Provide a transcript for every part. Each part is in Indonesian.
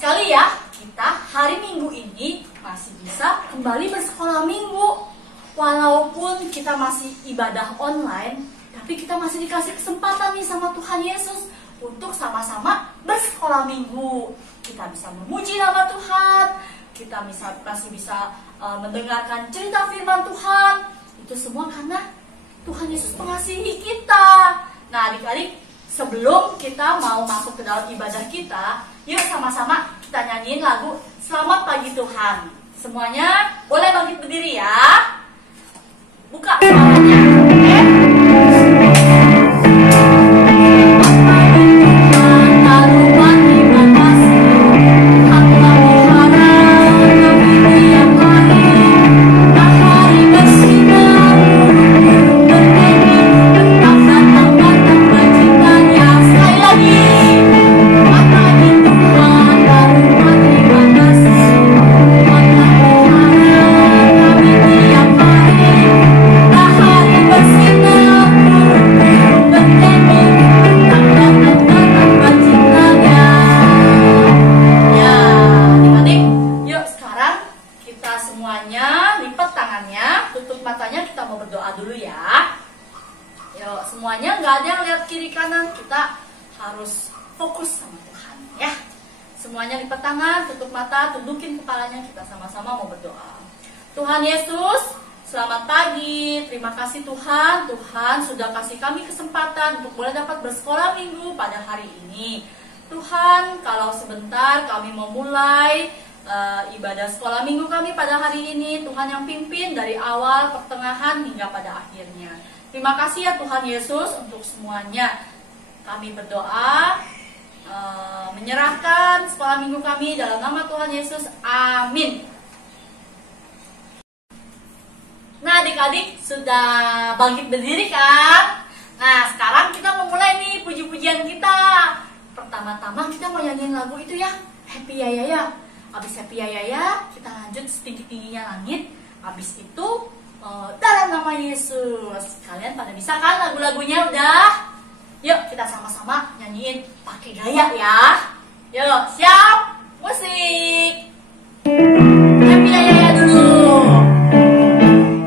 sekali ya, kita hari Minggu ini masih bisa kembali bersekolah minggu. Walaupun kita masih ibadah online, tapi kita masih dikasih kesempatan nih sama Tuhan Yesus untuk sama-sama bersekolah minggu. Kita bisa memuji nama Tuhan, kita masih bisa mendengarkan cerita firman Tuhan. Itu semua karena Tuhan Yesus mengasihi kita. Nah adik-adik, sebelum kita mau masuk ke dalam ibadah kita, yuk sama-sama kita nyanyiin lagu Selamat Pagi Tuhan. Semuanya boleh bangkit berdiri ya. Buka suaranya, oke? Semuanya nggak ada yang lihat kiri kanan, kita harus fokus sama Tuhan ya. Semuanya lipat tangan, tutup mata, tundukin kepalanya, kita sama-sama mau berdoa. Tuhan Yesus, selamat pagi. Terima kasih Tuhan, Tuhan sudah kasih kami kesempatan untuk boleh dapat bersekolah minggu pada hari ini. Tuhan, kalau sebentar kami mau mulai ibadah sekolah minggu kami pada hari ini, Tuhan yang pimpin dari awal, pertengahan hingga pada akhirnya. Terima kasih ya Tuhan Yesus untuk semuanya. Kami berdoa, menyerahkan sekolah minggu kami dalam nama Tuhan Yesus. Amin. Nah adik-adik sudah bangkit berdiri kan? Nah sekarang kita mau mulai nih puji-pujian kita. Pertama-tama kita mau nyanyiin lagu itu ya, Happy Ya Ya Ya. Abis Happy Ya Ya Ya, kita lanjut setinggi-tingginya langit. Abis itu dalam nama Yesus. Kalian pada bisa kan lagu-lagunya udah? Yuk kita sama-sama nyanyiin pakai gaya ya. Yuk siap, musik. Happy Ya Ya Ya dulu.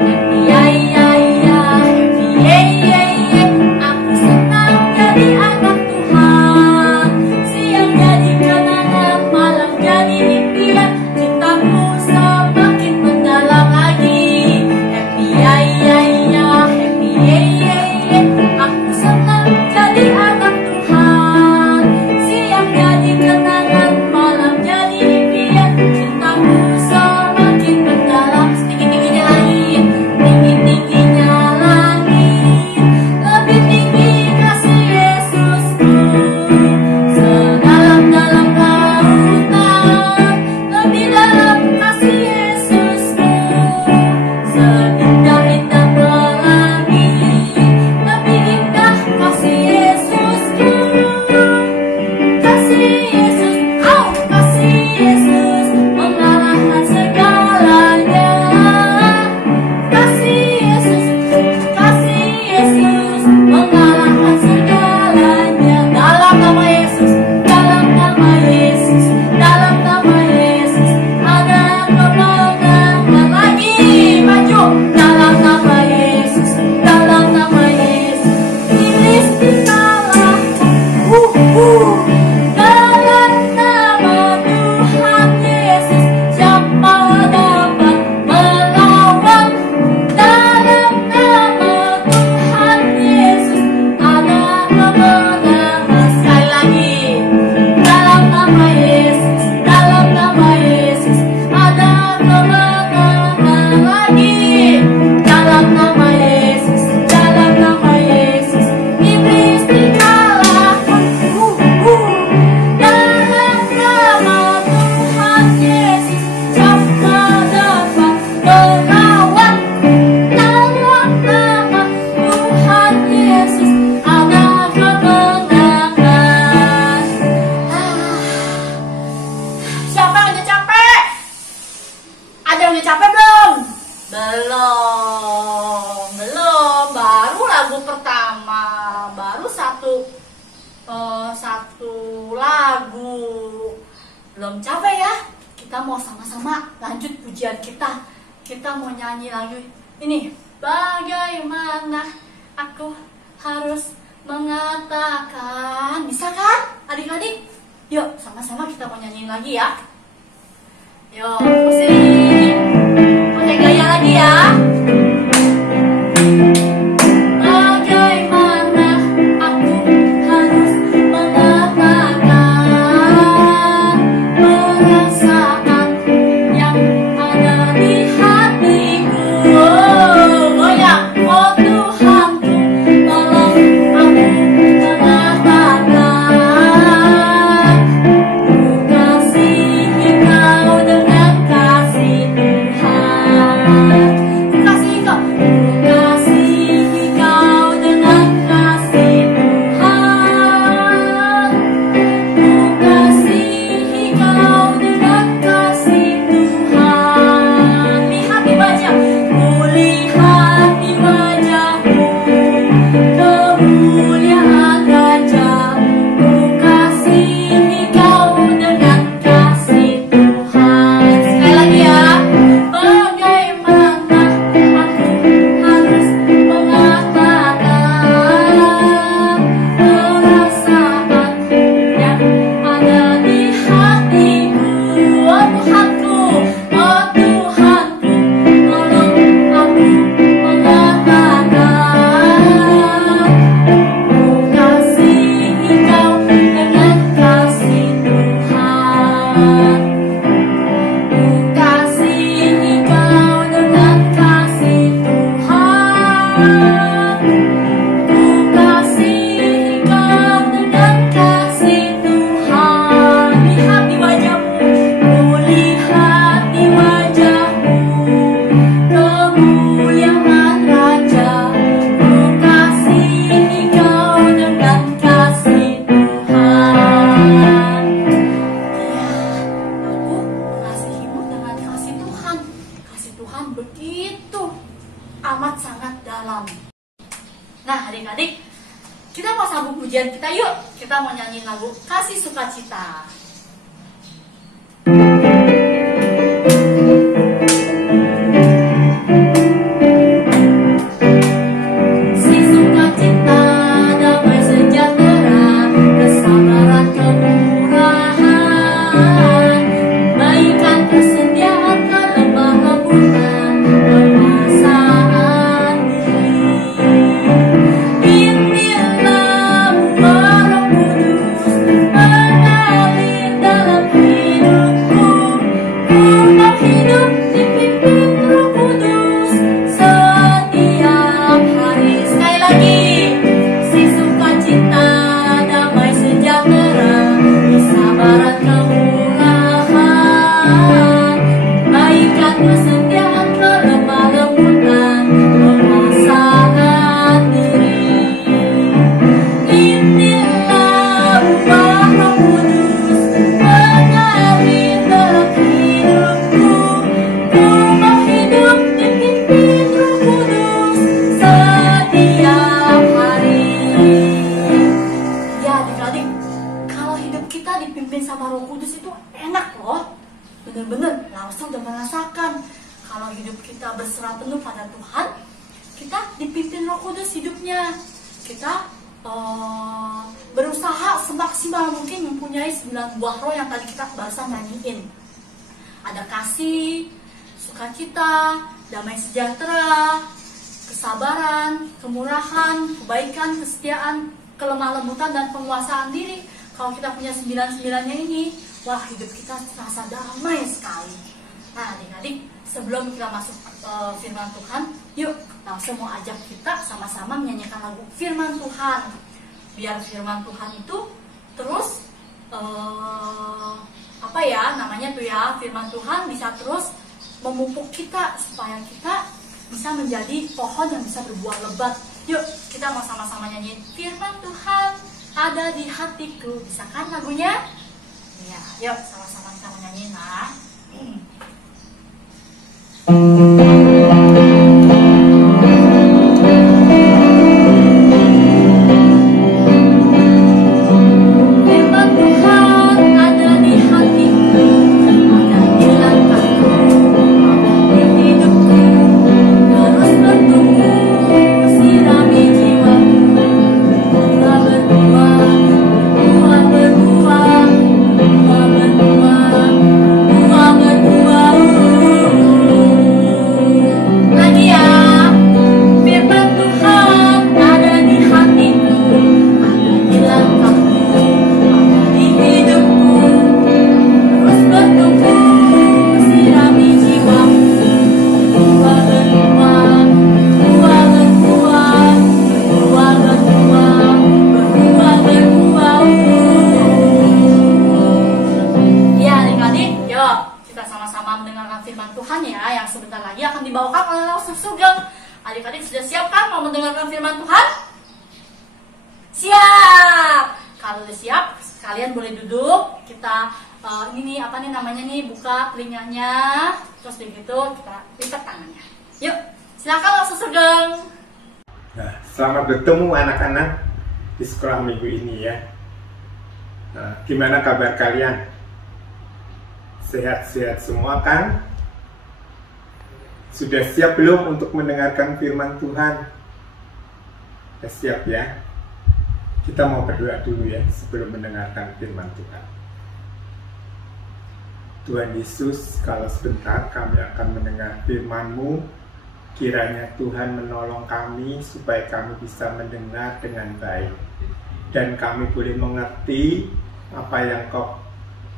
Happy Ya Ya Ya, happy Ya Ya Ya. Aku senang jadi anak Tuhan. Siang jadi kenangan, malam jadi impian. Cintaku semakin mendalam lagi. Ya ya ya, happy ya ya ya. Aku senang jadi anak Tuhan. Siang jadi kenangan, malam capek ya? Kita mau sama-sama lanjut pujian kita. Kita mau nyanyi lagi ini. Bagaimana aku harus mengatakan. Bisa kan adik-adik? Yuk sama-sama kita mau nyanyiin lagi ya. Yuk musik. Pakai gaya lagi ya. Begitu amat sangat dalam. Nah adik-adik, kita mau sambung pujian kita yuk. Kita mau nyanyi lagu Kasih Sukacita. Bener-bener langsung udah merasakan kalau hidup kita berserah penuh pada Tuhan, kita dipimpin Roh Kudus hidupnya. Kita berusaha semaksimal mungkin mempunyai 9 buah roh yang tadi kita barusan nyanyiin. Ada kasih, sukacita, damai sejahtera, kesabaran, kemurahan, kebaikan, kesetiaan, kelemah lembutan, dan penguasaan diri. Kalau kita punya 9-9-nya ini, wah hidup kita terasa damai sekali. Nah adik-adik, sebelum kita masuk firman Tuhan, yuk langsung mau ajak kita sama-sama menyanyikan lagu firman Tuhan. Biar firman Tuhan itu terus firman Tuhan bisa terus memupuk kita supaya kita bisa menjadi pohon yang bisa berbuah lebat. Yuk kita mau sama-sama nyanyiin firman Tuhan ada di hatiku. Bisa kan lagunya? Ya, yuk sama-sama kita mau nyanyiin lah. Firman Tuhan ada di hatiku. firman Tuhan ya, yang sebentar lagi akan dibawakan oleh Rasul Sugeng. Adik-adik sudah siap kan mau mendengarkan firman Tuhan? Siap! Kalau udah siap, kalian boleh duduk. Kita ini apa nih namanya nih, buka telinganya, terus begitu kita lipat tangannya. Yuk, silakan Rasul Sugeng. Nah, selamat bertemu anak-anak di sekolah minggu ini ya. Nah, gimana kabar kalian? Sehat-sehat semua kan? Sudah siap belum untuk mendengarkan firman Tuhan? Ya, siap ya? Kita mau berdoa dulu ya sebelum mendengarkan firman Tuhan. Tuhan Yesus, kalau sebentar kami akan mendengar firman-Mu, kiranya Tuhan menolong kami supaya kami bisa mendengar dengan baik. Dan kami boleh mengerti apa yang Kau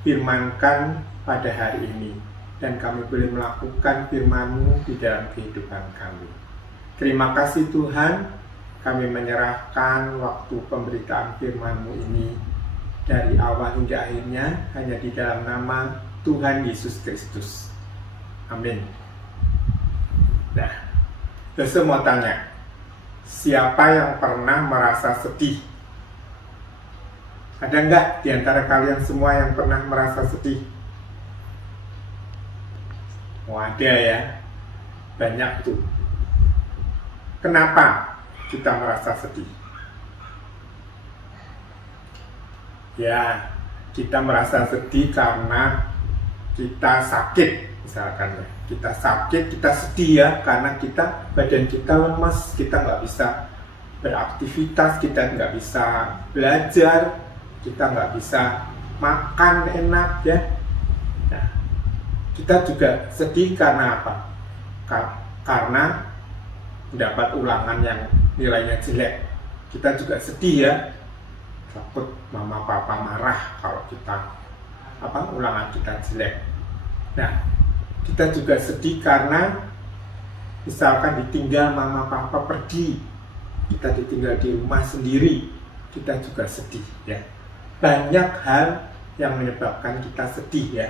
firmankan pada hari ini. Dan kami boleh melakukan firman-Mu di dalam kehidupan kami. Terima kasih Tuhan, kami menyerahkan waktu pemberitaan firman-Mu ini dari awal hingga akhirnya hanya di dalam nama Tuhan Yesus Kristus. Amin. Nah, saya mau tanya, siapa yang pernah merasa sedih? Ada nggak di antara kalian semua yang pernah merasa sedih? Oh, ada ya, banyak tuh. Kenapa kita merasa sedih? Ya, kita merasa sedih karena kita sakit, misalkan ya. Kita sakit, kita sedih ya, karena badan kita lemas, kita nggak bisa beraktivitas, kita nggak bisa belajar, kita nggak bisa makan enak ya. Nah, kita juga sedih karena apa? Karena mendapat ulangan yang nilainya jelek. Kita juga sedih ya, takut mama papa marah kalau kita ulangan kita jelek. Nah, kita juga sedih karena misalkan ditinggal mama papa pergi, kita ditinggal di rumah sendiri, kita juga sedih ya. Banyak hal yang menyebabkan kita sedih ya.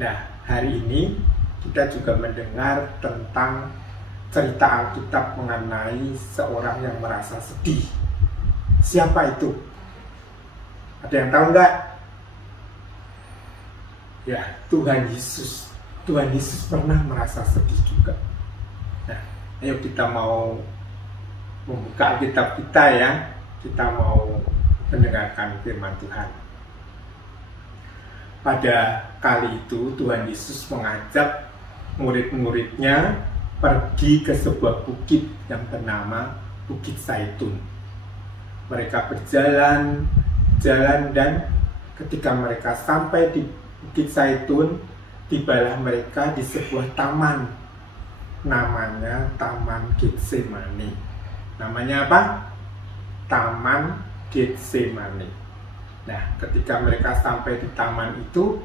Nah, hari ini kita juga mendengar tentang cerita Alkitab mengenai seorang yang merasa sedih. Siapa itu? Ada yang tahu nggak? Ya, Tuhan Yesus. Tuhan Yesus pernah merasa sedih juga. Nah, ayo kita mau membuka Alkitab kita ya. Kita mau mendengarkan firman Tuhan. Pada kali itu Tuhan Yesus mengajak murid-muridnya pergi ke sebuah bukit yang bernama Bukit Zaitun. Mereka berjalan dan ketika mereka sampai di Bukit Zaitun, tibalah mereka di sebuah taman. Namanya Taman Getsemani. Namanya apa? Taman Getsemani. Nah, ketika mereka sampai di taman itu,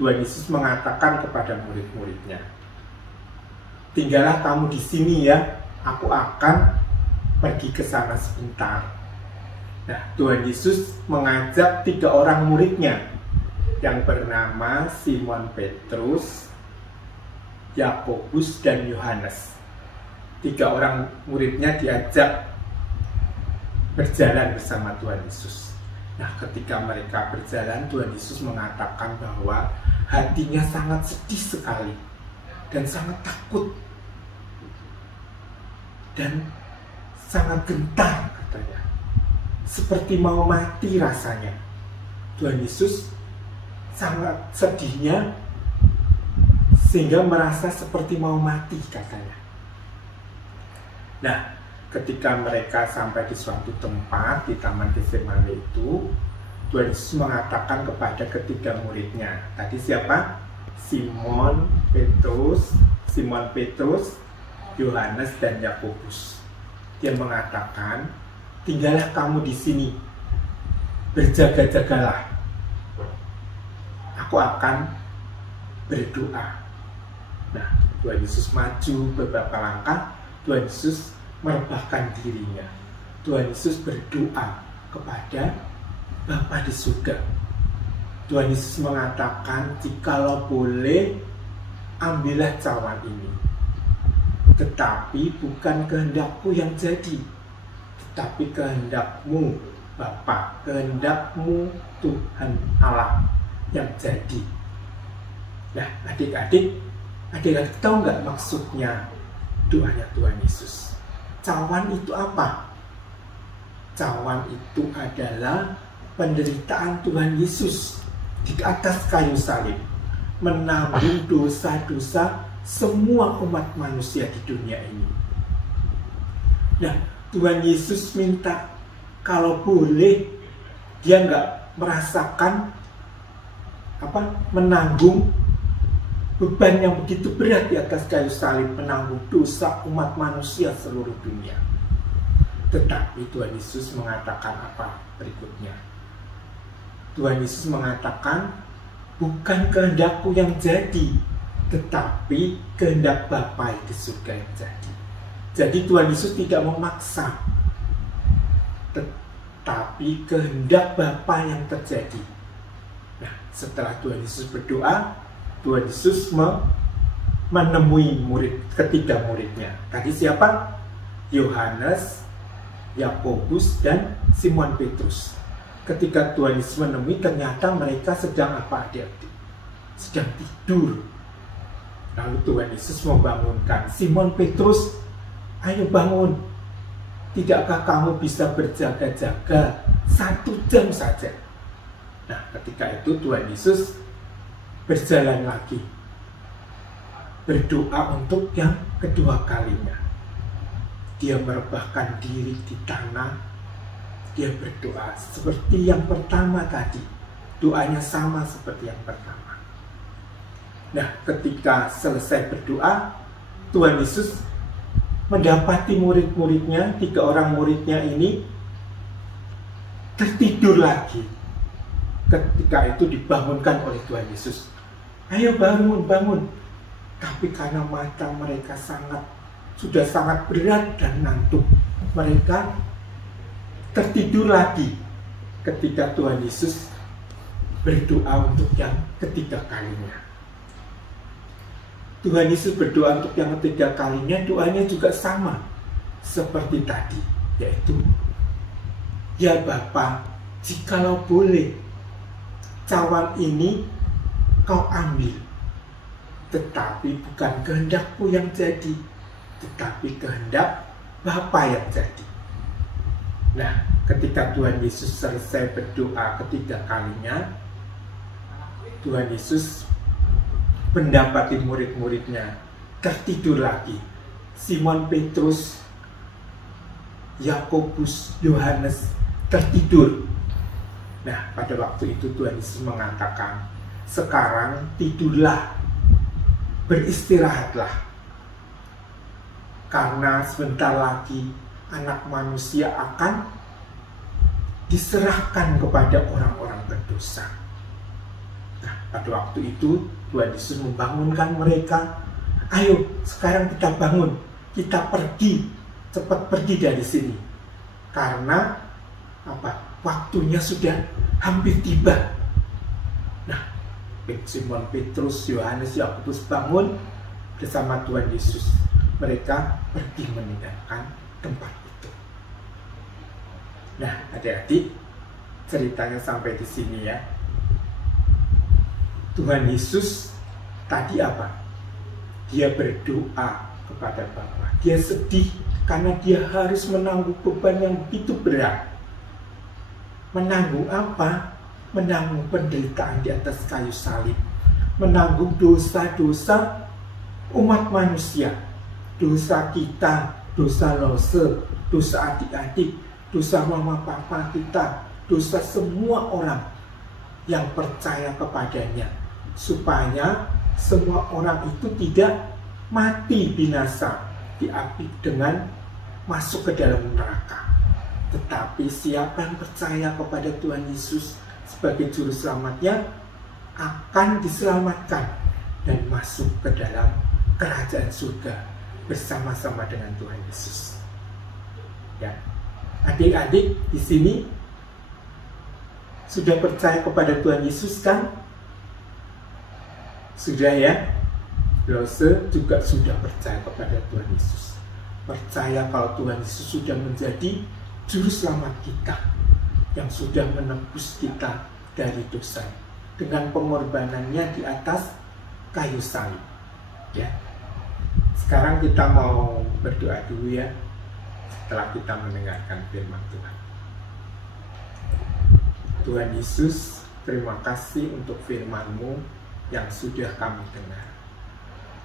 Tuhan Yesus mengatakan kepada murid-muridnya, tinggallah kamu di sini ya, aku akan pergi ke sana sebentar. Nah, Tuhan Yesus mengajak 3 orang muridnya yang bernama Simon Petrus, Yakobus, dan Yohanes. 3 orang muridnya diajak berjalan bersama Tuhan Yesus. Nah, ketika mereka berjalan, Tuhan Yesus mengatakan bahwa hatinya sangat sedih sekali dan sangat takut dan sangat gentar katanya, seperti mau mati rasanya. Tuhan Yesus sangat sedihnya sehingga merasa seperti mau mati katanya. Nah, ketika mereka sampai di suatu tempat di Taman Getsemani itu, Tuhan Yesus mengatakan kepada ketiga muridnya. Tadi siapa? Simon Petrus, Yohanes, dan Yakobus. Dia mengatakan, tinggallah kamu di sini, berjaga-jagalah. Aku akan berdoa. Nah, Tuhan Yesus maju beberapa langkah. Tuhan Yesus merebahkan dirinya. Tuhan Yesus berdoa kepada Bapa di surga. Tuhan Yesus mengatakan, jikalau boleh, ambillah cawan ini. Tetapi bukan kehendakku yang jadi, tetapi kehendakmu Bapa, kehendakmu Tuhan Allah yang jadi. Nah, adik-adik tahu nggak maksudnya doanya Tuhan Yesus? Cawan itu apa? Cawan itu adalah penderitaan Tuhan Yesus di atas kayu salib, menanggung dosa-dosa semua umat manusia di dunia ini. Nah, Tuhan Yesus minta kalau boleh dia nggak merasakan menanggung beban yang begitu berat di atas kayu salib, menanggung dosa umat manusia seluruh dunia. Tetapi Tuhan Yesus mengatakan apa berikutnya? Tuhan Yesus mengatakan, bukan kehendakku yang jadi, tetapi kehendak Bapa di surga yang jadi. Jadi Tuhan Yesus tidak memaksa, tetapi kehendak Bapa yang terjadi. Nah, setelah Tuhan Yesus berdoa, Tuhan Yesus menemui ketiga muridnya. Tadi siapa? Yohanes, Yakobus, dan Simon Petrus. Ketika Tuhan Yesus menemui, ternyata mereka sedang apa, adik-adik? Sedang tidur. Lalu Tuhan Yesus membangunkan Simon Petrus, ayo bangun. Tidakkah kamu bisa berjaga-jaga 1 jam saja? Nah, ketika itu Tuhan Yesus berjalan lagi, berdoa untuk yang kedua kalinya. Dia merebahkan diri di tanah. Dia berdoa seperti yang pertama tadi. Doanya sama seperti yang pertama. Nah, ketika selesai berdoa, Tuhan Yesus mendapati murid-muridnya, 3 orang muridnya ini tertidur lagi. Ketika itu dibangunkan oleh Tuhan Yesus. Ayo bangun, bangun. Tapi karena mata mereka sudah sangat berat dan ngantuk, mereka tertidur lagi ketika Tuhan Yesus berdoa untuk yang ketiga kalinya. Tuhan Yesus berdoa untuk yang ketiga kalinya, doanya juga sama seperti tadi, yaitu, ya Bapa, jikalau boleh, cawan ini kau ambil, tetapi bukan kehendakku yang jadi, tetapi kehendak Bapa yang jadi. Nah, ketika Tuhan Yesus selesai berdoa ketiga kalinya, Tuhan Yesus mendapati murid-muridnya tertidur lagi. Simon Petrus, Yakobus, Yohanes tertidur. Nah, pada waktu itu Tuhan Yesus mengatakan, sekarang tidurlah, beristirahatlah. Karena sebentar lagi Anak Manusia akan diserahkan kepada orang-orang berdosa. Nah, pada waktu itu Tuhan Yesus membangunkan mereka. Ayo, sekarang kita bangun, kita pergi, cepat pergi dari sini. Karena waktunya sudah hampir tiba. Nah, Simon Petrus, Yohanes, Yakobus bangun bersama Tuhan Yesus. Mereka pergi meninggalkan tempat itu. Nah, adik-adik, ceritanya sampai di sini ya. Tuhan Yesus tadi apa? Dia berdoa kepada Bapa. Dia sedih karena dia harus menanggung beban yang begitu berat. Menanggung apa? Menanggung penderitaan di atas kayu salib. Menanggung dosa-dosa umat manusia. Dosa kita, dosa Lose, dosa adik-adik, dosa mama papa kita, dosa semua orang yang percaya kepadanya, supaya semua orang itu tidak mati binasa di api dengan masuk ke dalam neraka. Tetapi siapa yang percaya kepada Tuhan Yesus sebagai juru selamatnya akan diselamatkan dan masuk ke dalam kerajaan surga bersama-sama dengan Tuhan Yesus. Ya, adik-adik di sini sudah percaya kepada Tuhan Yesus kan? Sudah ya? Lose juga sudah percaya kepada Tuhan Yesus. Percaya kalau Tuhan Yesus sudah menjadi juru selamat kita, yang sudah menebus kita dari dosa dengan pengorbanannya di atas kayu salib. Ya. Sekarang kita mau berdoa dulu ya, setelah kita mendengarkan firman Tuhan. Tuhan Yesus, terima kasih untuk firman-Mu yang sudah kami dengar.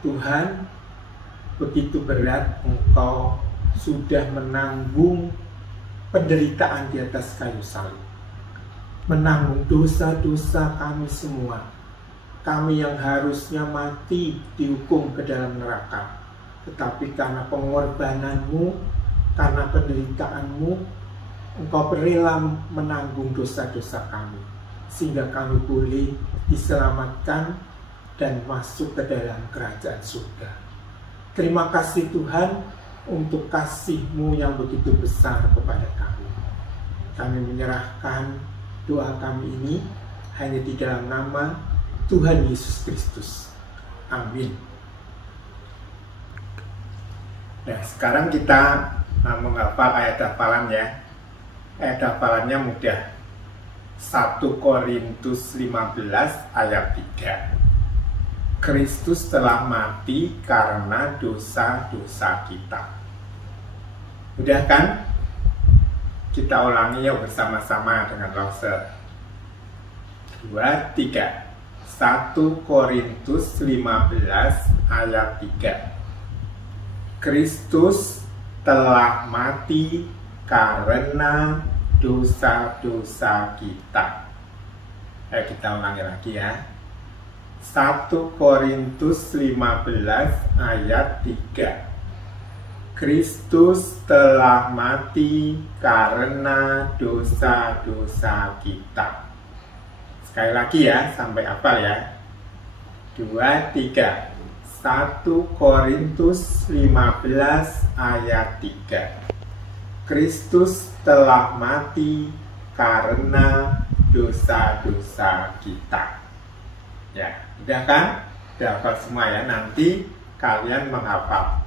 Tuhan, begitu berat Engkau sudah menanggung penderitaan di atas kayu salib, menanggung dosa-dosa kami semua. Kami yang harusnya mati dihukum ke dalam neraka, tetapi karena pengorbanan-Mu, karena penderitaan-Mu, Engkau rela menanggung dosa-dosa kami, sehingga kami boleh diselamatkan dan masuk ke dalam kerajaan surga. Terima kasih Tuhan untuk kasih-Mu yang begitu besar kepada kami. Kami menyerahkan doa kami ini hanya di dalam nama Tuhan Yesus Kristus. Amin. Nah, sekarang kita menghafal ayat hafalan ya. Ayat hafalannya mudah. 1 Korintus 15 ayat 3. Kristus telah mati karena dosa-dosa kita. Udah kan? Kita ulangi ya bersama-sama dengan Lause. 2, 3. 1 Korintus 15 ayat 3. Kristus telah mati karena dosa-dosa kita. Ayo kita ulangi lagi ya. 1 Korintus 15 ayat 3. Kristus telah mati karena dosa-dosa kita. Sekali lagi ya, sampai hafal ya. 2, 3. 1 Korintus 15 ayat 3. Kristus telah mati karena dosa-dosa kita. Ya, udah kan? Udah hafal semua ya. Nanti kalian menghafal.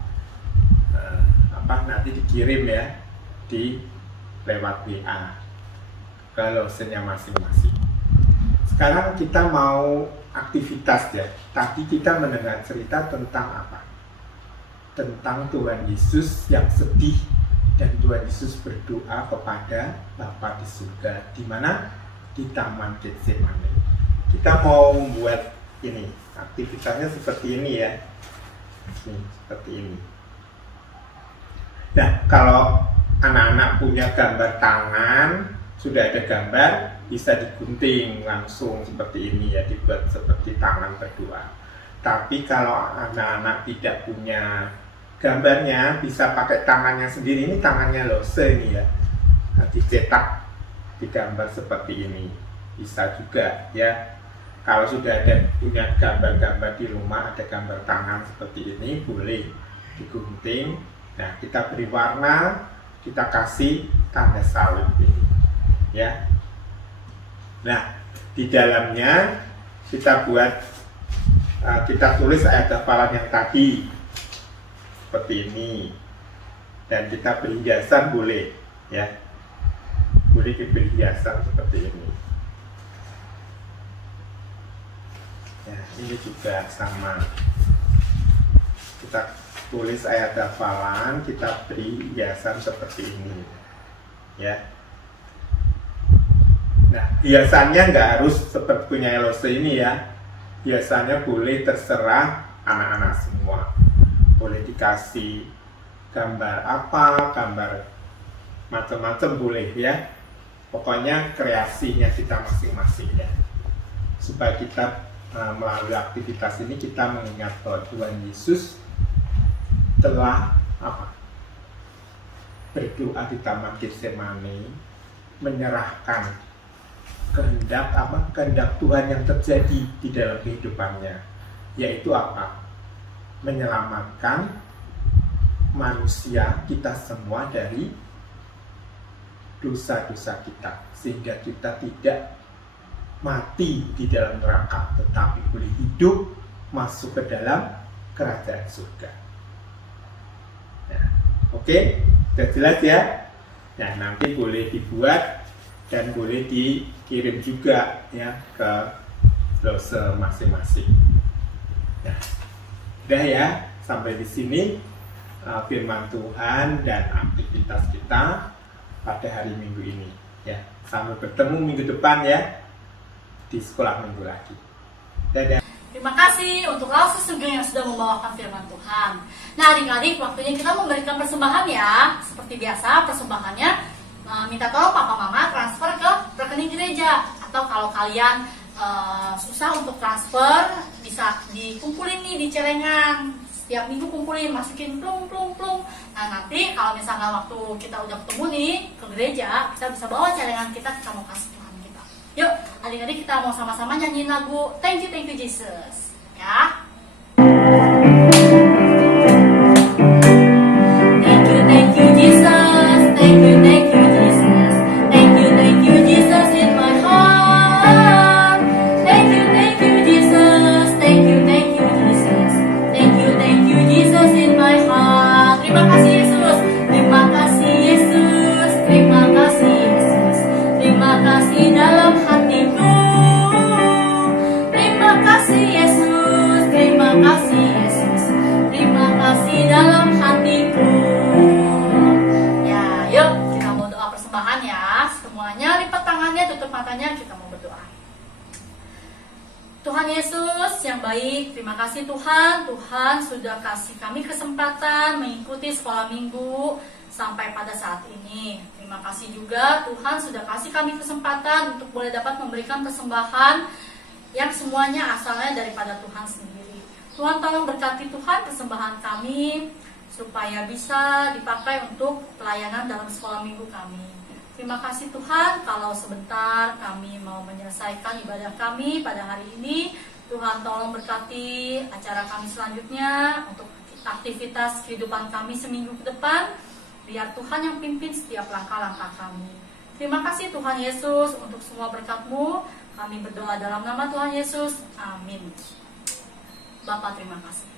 Nanti dikirim ya di lewat WA ke losenya masing-masing. Sekarang kita mau aktivitas ya. Tadi kita mendengar cerita tentang apa? Tentang Tuhan Yesus yang sedih, dan Tuhan Yesus berdoa kepada Bapa di surga, di mana? Di Taman Getsemani. Kita mau membuat ini, aktivitasnya seperti ini ya. Nih, seperti ini. Nah, kalau anak-anak punya gambar tangan, sudah ada gambar, bisa digunting langsung seperti ini ya, dibuat seperti tangan berdoa. Tapi kalau anak-anak tidak punya gambarnya, bisa pakai tangannya sendiri. Ini tangannya Lose ini ya, dicetak, digambar seperti ini. Bisa juga ya. Kalau sudah ada punya gambar-gambar di rumah, ada gambar tangan seperti ini, boleh digunting. Nah, kita beri warna, kita kasih tanda salib ini, ya. Nah, di dalamnya kita buat, kita tulis ayat hafalan yang tadi, seperti ini, dan kita beri hiasan boleh, ya. Boleh diberi hiasan seperti ini. Ya, ini juga sama. Kita tulis ayat hafalan, kita beri hiasan seperti ini, ya. Nah, hiasannya nggak harus seperti punya Lose ini ya. Hiasannya boleh terserah anak-anak semua. Boleh dikasih gambar apa, gambar macam-macam boleh ya. Pokoknya kreasinya kita masing-masing ya. Supaya kita melalui aktivitas ini kita mengingat bahwa Tuhan Yesus telah berdoa di Taman Getsemani, menyerahkan kehendak Tuhan yang terjadi di dalam kehidupannya, yaitu menyelamatkan manusia kita semua dari dosa-dosa kita, sehingga kita tidak mati di dalam neraka, tetapi boleh hidup masuk ke dalam kerajaan surga. Nah, oke, sudah jelas ya. Nah, nanti boleh dibuat dan boleh dikirim juga ya ke browser masing-masing. Nah, udah ya, sampai di sini firman Tuhan dan aktivitas kita pada hari Minggu ini ya. Sampai bertemu minggu depan ya di sekolah minggu lagi. Dadah. Terima kasih untuk Lause Sugeng yang sudah membawakan firman Tuhan. Nah, adik-adik, waktunya kita memberikan persembahan ya. Seperti biasa, persembahannya minta tolong papa mama transfer ke rekening gereja. Atau kalau kalian susah untuk transfer, bisa dikumpulin nih di celengan. Setiap minggu kumpulin, masukin plung. Nah, nanti kalau misalnya waktu kita udah ketemu nih ke gereja, kita bisa bawa celengan kita mau kasih Tuhan kita. Yuk, adik-adik, kita mau sama-sama nyanyiin lagu Thank You Jesus ya. Thank you Jesus, thank you Jesus, thank you Jesus in my heart. Thank you Jesus, thank you Jesus, thank you Jesus in my heart. Terima kasih Yesus, terima kasih Yesus, terima kasih Yesus, terima kasih dalam hatiku. Terima kasih Yesus, terima kasih Yesus, terima kasih dalam hatiku. Ya, yuk kita mau doa persembahan ya. Semuanya lipat tangannya, tutup matanya, kita mau berdoa. Tuhan Yesus yang baik, terima kasih Tuhan. Tuhan sudah kasih kami kesempatan mengikuti sekolah minggu sampai pada saat ini. Terima kasih juga Tuhan sudah kasih kami kesempatan untuk boleh dapat memberikan persembahan yang semuanya asalnya daripada Tuhan sendiri. Tuhan tolong berkati Tuhan persembahan kami supaya bisa dipakai untuk pelayanan dalam sekolah minggu kami. Terima kasih Tuhan, kalau sebentar kami mau menyelesaikan ibadah kami pada hari ini. Tuhan tolong berkati acara kami selanjutnya untuk aktivitas kehidupan kami seminggu ke depan. Biar Tuhan yang pimpin setiap langkah-langkah kami. Terima kasih Tuhan Yesus untuk semua berkat-Mu. Kami berdoa dalam nama Tuhan Yesus. Amin. Bapa, terima kasih.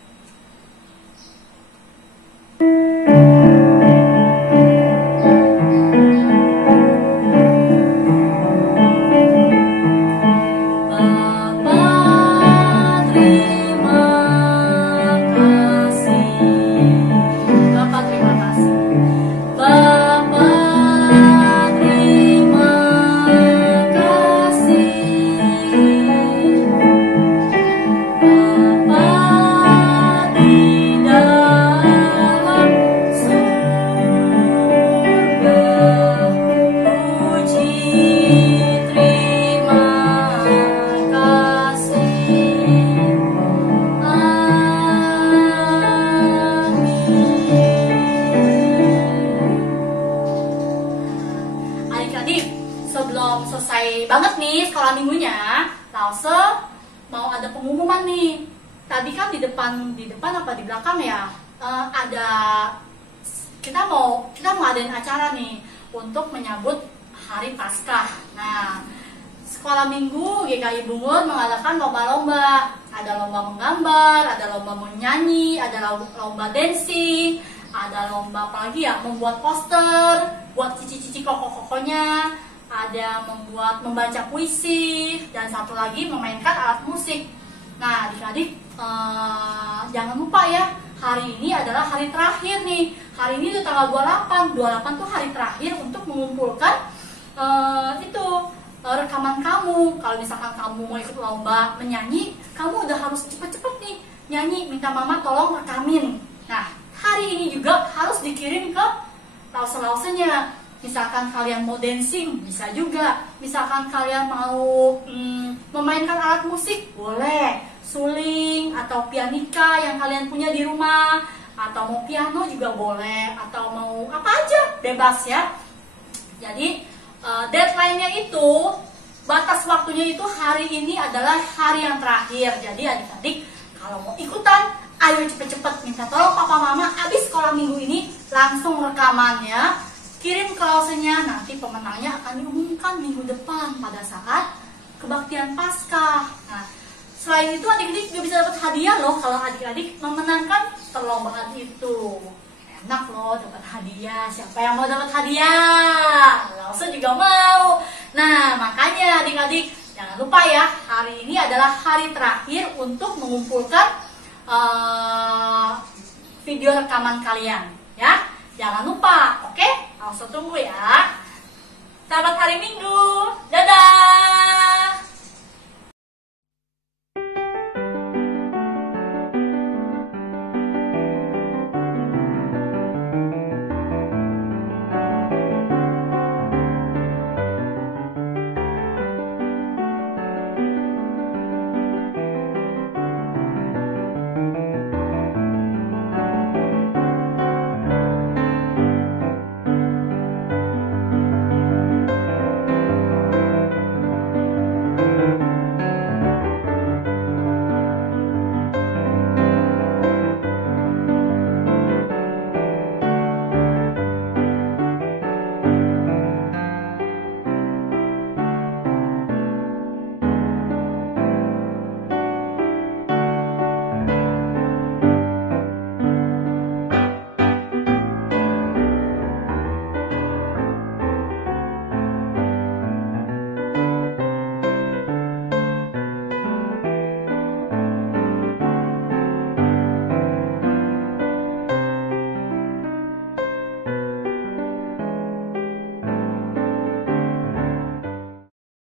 Selesai banget nih sekolah minggunya, Lause mau ada pengumuman nih. Tadi kan di depan apa di belakang ya, ada kita mau adain acara nih untuk menyambut hari Paskah. Nah, sekolah minggu GKI Bungur mengadakan lomba-lomba. Ada lomba menggambar, ada lomba menyanyi, ada lomba dancing, ada lomba apa lagi ya, membuat poster, buat cici-cici koko-kokonya, ada membaca puisi, dan satu lagi memainkan alat musik. Nah, adik-adik jangan lupa ya, hari ini adalah hari terakhir nih. Hari ini di tanggal 28 tuh hari terakhir untuk mengumpulkan rekaman kamu. Kalau misalkan kamu mau ikut lomba menyanyi, kamu udah harus cepet-cepet nih nyanyi, minta mama tolong rekamin. Nah, hari ini juga harus dikirim ke lause-lausenya. Misalkan kalian mau dancing, bisa juga. Misalkan kalian mau memainkan alat musik, boleh. Suling atau pianika yang kalian punya di rumah, atau mau piano juga boleh, atau mau apa aja, bebas ya. Jadi deadline-nya itu, batas waktunya itu hari ini adalah hari yang terakhir. Jadi adik-adik kalau mau ikutan, ayo cepet-cepet minta tolong papa mama abis sekolah minggu ini langsung rekamannya, kirim ke lausenya. Nanti pemenangnya akan diumumkan minggu depan pada saat kebaktian Paskah. Nah, selain itu adik-adik juga bisa dapat hadiah hadiah loh kalau adik-adik memenangkan perlombaan itu. Enak loh dapat hadiah. Siapa yang mau dapat hadiah? Langsung juga mau. Nah, makanya adik-adik jangan lupa ya, hari ini adalah hari terakhir untuk mengumpulkan video rekaman kalian ya. Jangan lupa, oke? Langsung tunggu ya. Selamat hari Minggu. Dadah.